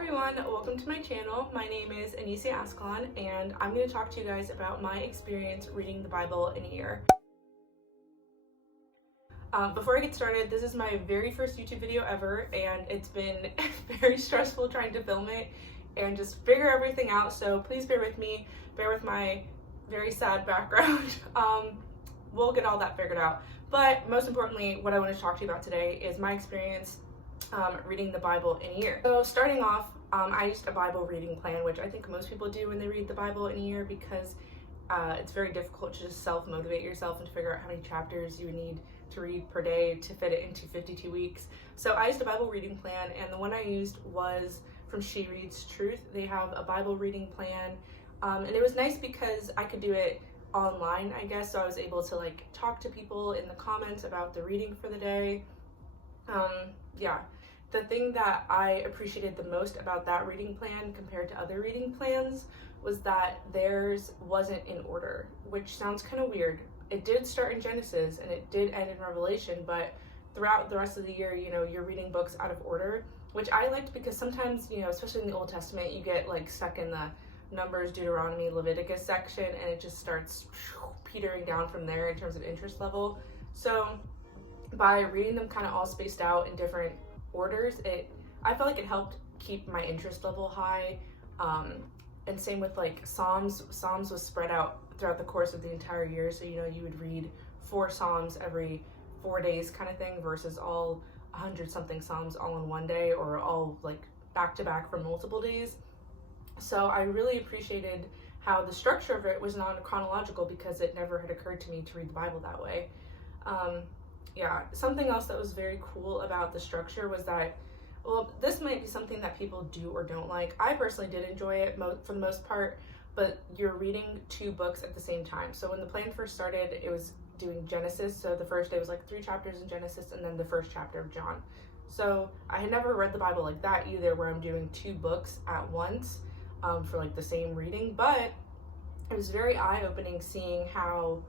everyone, welcome to my channel. My name is Anecia Ascalon, and I'm going to talk to you guys about my experience reading the Bible in a year. Before I get started, this is my very first YouTube video ever, and it's been very stressful trying to film it and just figure everything out, so please bear with me, bear with my very sad background. We'll get all that figured out. But most importantly, what I want to talk to you about today is my experience reading the Bible in a year. So starting off, I used a Bible reading plan, which I think most people do when they read the Bible in a year, because it's very difficult to just self-motivate yourself and to figure out how many chapters you would need to read per day to fit it into 52 weeks. So I used a Bible reading plan, and the one I used was from She Reads Truth. They have a Bible reading plan, and it was nice because I could do it online, I guess, so I was able to like talk to people in the comments about the reading for the day. Yeah, the thing that I appreciated the most about that reading plan compared to other reading plans was that theirs wasn't in order, which sounds kind of weird. It did start in Genesis and it did end in Revelation, but throughout the rest of the year, you know, you're reading books out of order, which I liked because sometimes, you know, especially in the Old Testament, you get like stuck in the Numbers, Deuteronomy, Leviticus section, and it just starts petering down from there in terms of interest level. So by reading them kind of all spaced out in different orders, I felt like it helped keep my interest level high. And same with like Psalms. Psalms was spread out throughout the course of the entire year, so you know, you would read 4 Psalms every 4 days kind of thing, versus all 100 something Psalms all in one day, or all like back to back for multiple days. So I really appreciated how the structure of it was non-chronological, because it never had occurred to me to read the Bible that way. Yeah, something else that was very cool about the structure was that, well, this might be something that people do or don't like. I personally did enjoy it for the most part, but you're reading 2 books at the same time. So when the plan first started, it was doing Genesis. So the first day was like 3 chapters in Genesis and then the first chapter of John. So I had never read the Bible like that either, where I'm doing 2 books at once for like the same reading. But it was very eye-opening seeing how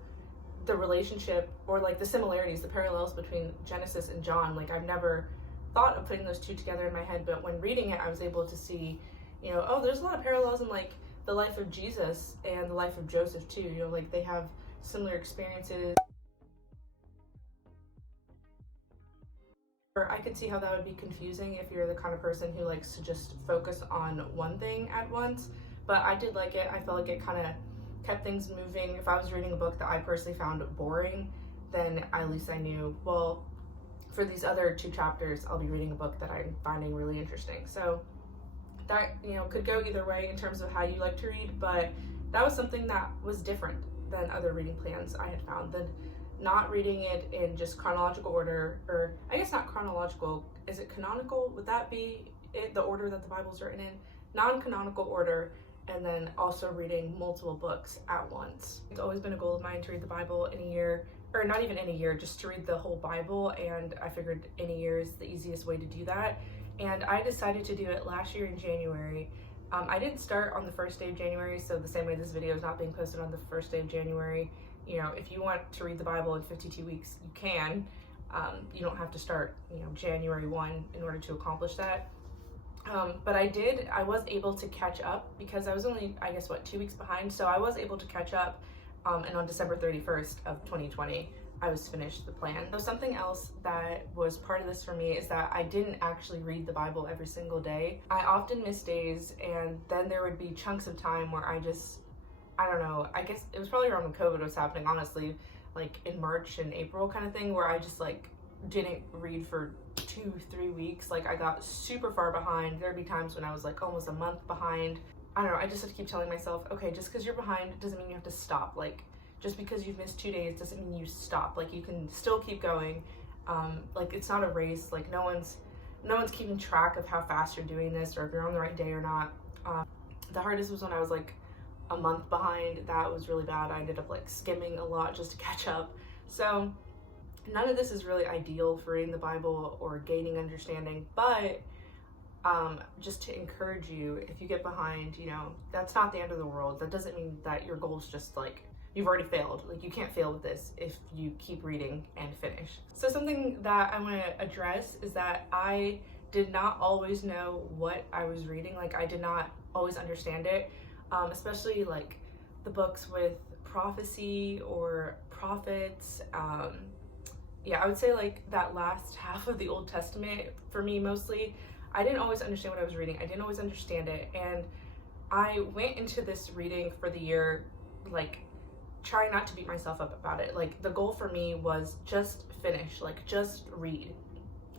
the relationship, or like the similarities, the parallels between Genesis and John. Like, I've never thought of putting those 2 together in my head, but when reading it, I was able to see, you know, oh, there's a lot of parallels in like the life of Jesus and the life of Joseph too. You know, like they have similar experiences. Or I could see how that would be confusing if you're the kind of person who likes to just focus on one thing at once. But I did like it. I felt like it kind of kept things moving. If I was reading a book that I personally found boring, then at least I knew, well, for these other 2 chapters, I'll be reading a book that I'm finding really interesting. So that, you know, could go either way in terms of how you like to read, but that was something that was different than other reading plans I had found. Than not reading it in just chronological order, or I guess not chronological, is it canonical? Would that be it, the order that the Bible's written in? Non-canonical order, and then also reading multiple books at once. It's always been a goal of mine to read the Bible in a year, or not even in a year, just to read the whole Bible, and I figured in a year is the easiest way to do that. And I decided to do it last year in January. I didn't start on the first day of January, so the same way this video is not being posted on the first day of January. You know, if you want to read the Bible in 52 weeks, you can. You don't have to start, you know, January 1 in order to accomplish that. But I was able to catch up, because I was only, I guess, 2 weeks behind. So I was able to catch up, and on December 31st of 2020, I was finished the plan. So something else that was part of this for me is that I didn't actually read the Bible every single day. I often missed days, and then there would be chunks of time where I don't know, I guess it was probably around when COVID was happening, honestly, like in March and April kind of thing, where I just like didn't read for 2-3 weeks. Like, I got super far behind. There'd be times when I was like almost a month behind. I don't know, I just have to keep telling myself, okay, just because you're behind doesn't mean you have to stop. Like, just because you've missed 2 days doesn't mean you stop. Like, you can still keep going. Like, it's not a race. Like, no one's keeping track of how fast you're doing this, or if you're on the right day or not. The hardest was when I was like a month behind. That was really bad. I ended up like skimming a lot just to catch up. So none of this is really ideal for reading the Bible or gaining understanding, but just to encourage you, if you get behind, you know, that's not the end of the world. That doesn't mean that your goal's just like, you've already failed. Like, you can't fail with this if you keep reading and finish. So something that I want to address is that I did not always know what I was reading. Like, I did not always understand it, especially like the books with prophecy or prophets. Yeah, I would say like that last half of the Old Testament, for me mostly, I didn't always understand what I was reading. I didn't always understand it. And I went into this reading for the year, like, trying not to beat myself up about it. Like, the goal for me was just finish, like, just read.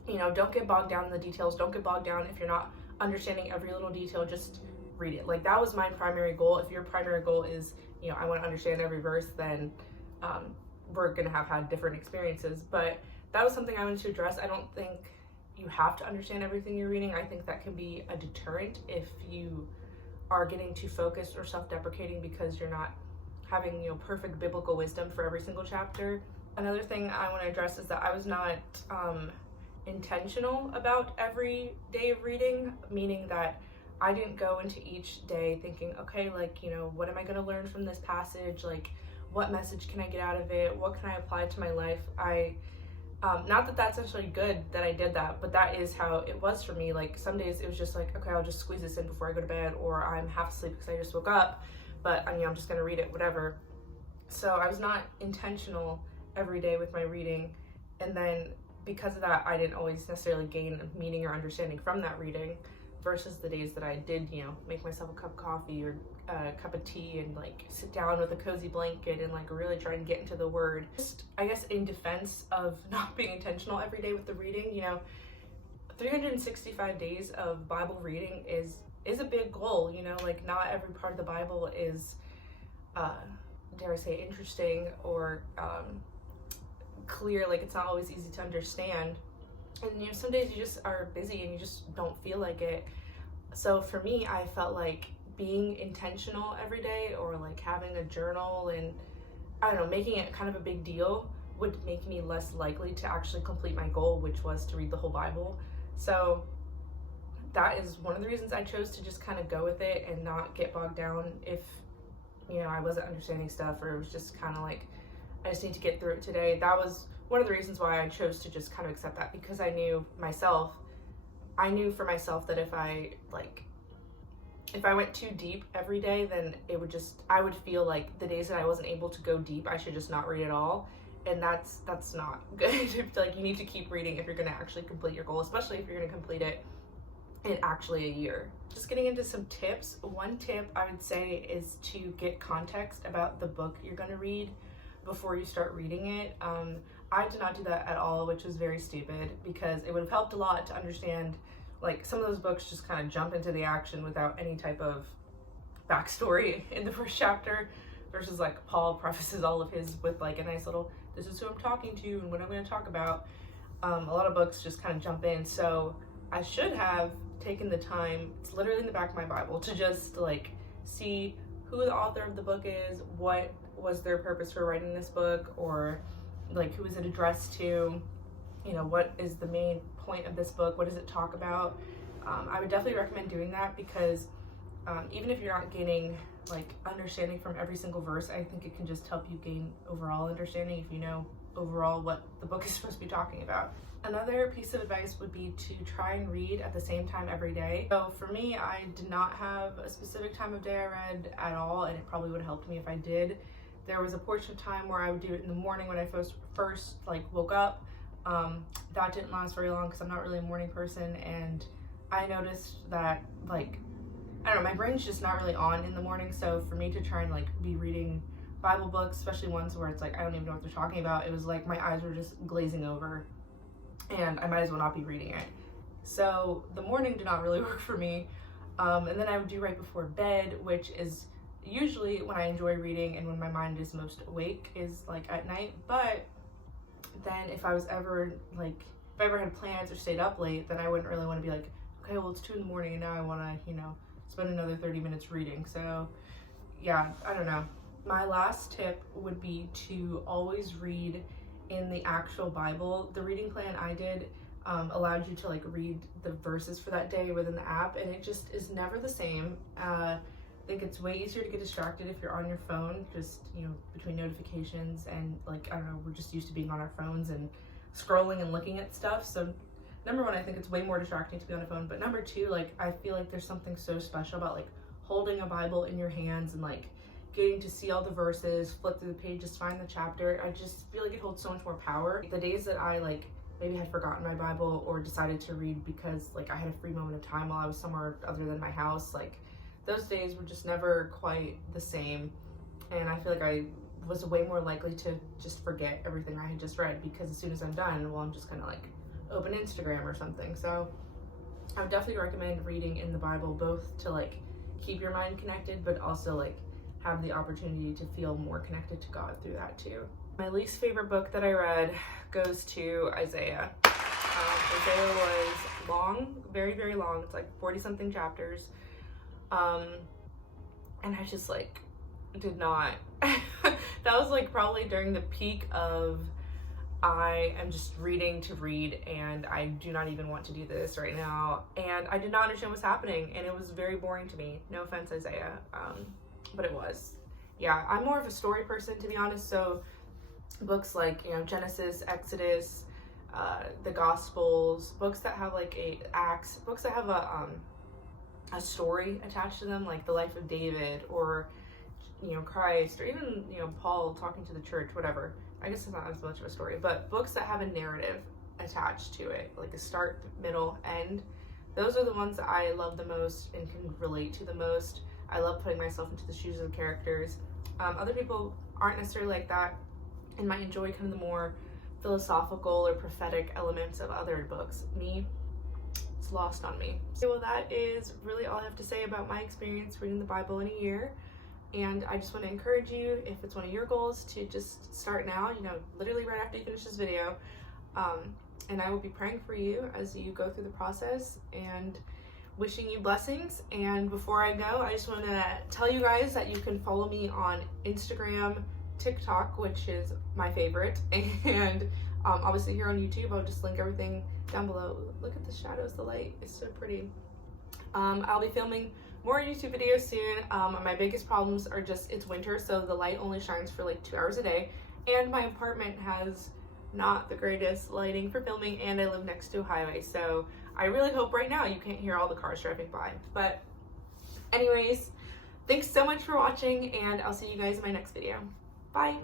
You know, don't get bogged down in the details. Don't get bogged down if you're not understanding every little detail. Just read it. Like, that was my primary goal. If your primary goal is, you know, I want to understand every verse, then we're going to have had different experiences. But that was something I wanted to address. I don't think you have to understand everything you're reading. I think that can be a deterrent if you are getting too focused or self-deprecating because you're not having, you know, perfect biblical wisdom for every single chapter. Another thing I want to address is that I was not intentional about every day of reading, meaning that I didn't go into each day thinking, okay, like, you know, what am I going to learn from this passage? Like, what message can I get out of it? What can I apply to my life? Not that that's actually good that I did that, but that is how it was for me. Like, some days it was just like, okay, I'll just squeeze this in before I go to bed, or I'm half asleep because I just woke up, but I mean, I'm just going to read it, whatever. So I was not intentional every day with my reading, and then because of that, I didn't always necessarily gain meaning or understanding from that reading, versus the days that I did, you know, make myself a cup of coffee or a cup of tea and like sit down with a cozy blanket and like really try and get into the word. Just, I guess, in defense of not being intentional every day with the reading, you know, 365 days of Bible reading is a big goal, you know, like not every part of the Bible is, dare I say, interesting or clear. Like, it's not always easy to understand. And, you know, some days you just are busy and you just don't feel like it. So for me, I felt like being intentional every day, or like having a journal and, I don't know, making it kind of a big deal would make me less likely to actually complete my goal, which was to read the whole Bible. So that is one of the reasons I chose to just kind of go with it and not get bogged down if, you know, I wasn't understanding stuff, or it was just kind of like, I just need to get through it today. That was one of the reasons why I chose to just kind of accept that, because I knew for myself that if I went too deep every day, then I would feel like the days that I wasn't able to go deep, I should just not read at all. And that's not good. Like, you need to keep reading if you're going to actually complete your goal, especially if you're going to complete it in actually a year. Just getting into some tips. One tip I would say is to get context about the book you're going to read before you start reading it. I did not do that at all, which was very stupid, because it would have helped a lot to understand, like, some of those books just kind of jump into the action without any type of backstory in the first chapter, versus like Paul prefaces all of his with like a nice little, this is who I'm talking to and what I'm going to talk about. A lot of books just kind of jump in, so I should have taken the time, it's literally in the back of my Bible, to just like see who the author of the book is, what was their purpose for writing this book, or like who is it addressed to, you know, what is the main point of this book, what does it talk about. I would definitely recommend doing that, because even if you're not gaining like understanding from every single verse, I think it can just help you gain overall understanding if you know overall what the book is supposed to be talking about. Another piece of advice would be to try and read at the same time every day. So for me, I did not have a specific time of day I read at all, and it probably would have helped me if I did. There was a portion of time where I would do it in the morning when I first like woke up. That didn't last very long because I'm not really a morning person, and I noticed that, like, I don't know, my brain's just not really on in the morning. So for me to try and like be reading Bible books, especially ones where it's like I don't even know what they're talking about, it was like my eyes were just glazing over and I might as well not be reading it. So the morning did not really work for me. And then I would do right before bed, which is usually when I enjoy reading and when my mind is most awake, is like at night. But then if I ever had plans or stayed up late, then I wouldn't really want to be like, okay, well, it's 2 in the morning and now I want to, you know, spend another 30 minutes reading. So yeah, I don't know. My last tip would be to always read in the actual Bible. The reading plan I did allowed you to like read the verses for that day within the app, and it just is never the same. I think it's way easier to get distracted if you're on your phone, just, you know, between notifications and like, I don't know, we're just used to being on our phones and scrolling and looking at stuff. So number one, I think it's way more distracting to be on a phone, but number two, like, I feel like there's something so special about like holding a Bible in your hands and like getting to see all the verses, flip through the pages, find the chapter. I just feel like it holds so much more power. The days that I like maybe had forgotten my Bible or decided to read because like I had a free moment of time while I was somewhere other than my house, like those days were just never quite the same. And I feel like I was way more likely to just forget everything I had just read, because as soon as I'm done, well, I'm just gonna like open Instagram or something. So I would definitely recommend reading in the Bible, both to like keep your mind connected, but also like have the opportunity to feel more connected to God through that too. My least favorite book that I read goes to Isaiah. Isaiah was long, very, very long. It's like 40-something chapters. And I just like did not, that was like probably during the peak of I am just reading to read and I do not even want to do this right now. And I did not understand what's happening and it was very boring to me. No offense, Isaiah, but it was. Yeah, I'm more of a story person, to be honest, so books like, you know, Genesis, Exodus, the Gospels, books that have like Acts, books that have a story attached to them, like the life of David or, you know, Christ, or even, you know, Paul talking to the church, whatever. I guess it's not as much of a story, but books that have a narrative attached to it, like a start, middle, end. Those are the ones that I love the most and can relate to the most. I love putting myself into the shoes of the characters. Other people aren't necessarily like that and might enjoy kind of the more philosophical or prophetic elements of other books. Me, it's lost on me. Okay, well, that is really all I have to say about my experience reading the Bible in a year. And I just want to encourage you, if it's one of your goals, to just start now, you know, literally right after you finish this video. And I will be praying for you as you go through the process and wishing you blessings. And before I go, I just want to tell you guys that you can follow me on Instagram, TikTok, which is my favorite, and obviously here on YouTube. I'll just link everything down below. Look at the shadows, the light is so pretty. I'll be filming more YouTube videos soon. My biggest problems are just, it's winter, so the light only shines for like 2 hours a day, and my apartment has not the greatest lighting for filming, and I live next to a highway, so I really hope right now you can't hear all the cars driving by. But anyways, thanks so much for watching, and I'll see you guys in my next video. Bye.